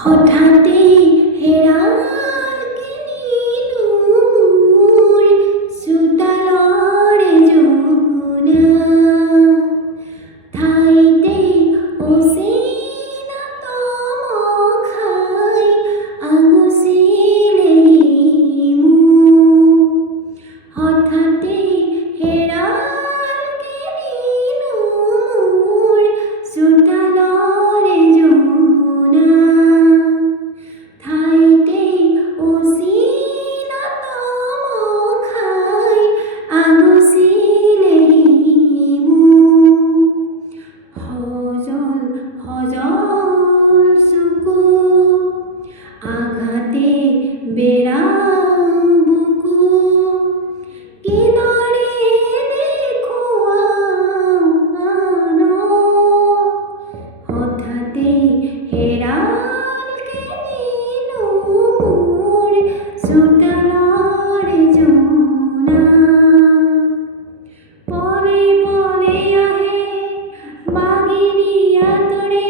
হঠাতে হেরালকে নীলুর সুতালরে যমুনা থাইতে ওসিনা তমখাই আগুসিলে হিমু হঠাতে হেরালকে নীলুর সুতালরে যমুনা থাইতে ওসিনা তমখাই আগুসিলে হিমু হজল হজল সুকু আঘাতে বেড়া বুকু কিনারে দেখো আনো হঠাতে হেরালকে নীলুর সুতালরে যমুনা পলে পলে আহে বাগিনী আতরে